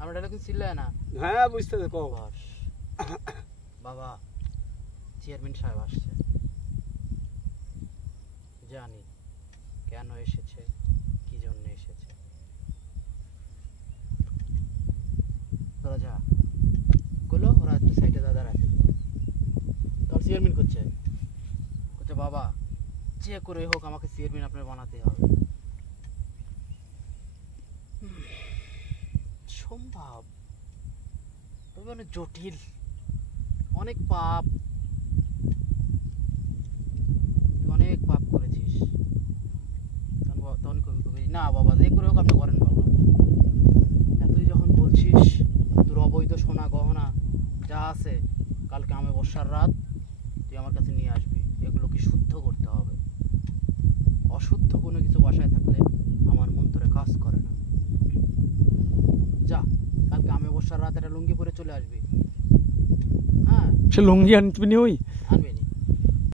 আমরা এটা কি ছিল না? হ্যাঁ বুঝতে কো বস বাবা চেয়ারম্যান সাহেব আসছে, জানি কেন এসেছে, কি জন্য এসেছে। তোরা যা গুলো, ওরা একটু সাইডে দাদা রাখে। তোর চেয়ারম্যান করছে বাবা যে করে হোক আমাকে চেয়ারম্যান আপনার বানাতে হবে। সম্ভব তবে অনেক জটিল, অনেক পাপ, অনেক পাপ করেছিস। তখন কবি কবি না বাবা যে করে হোক আপনি করেন বাবা। তুই যখন বলছিস তোর অবৈধ সোনা গহনা যা আছে কালকে অমাবস্যার রাত তুই আমার কাছে নিয়ে আসবি, এগুলোকে শুদ্ধ করতে হবে। অশুদ্ধ কোনো কিছু বাসায় থাকলে আমার মন ধরে কাজ করে না। যা কালকে অমাবস্যার রাত একটা লুঙ্গি পরে চলে আসবি। হ্যাঁ সে লুঙ্গি আনবি নি ওই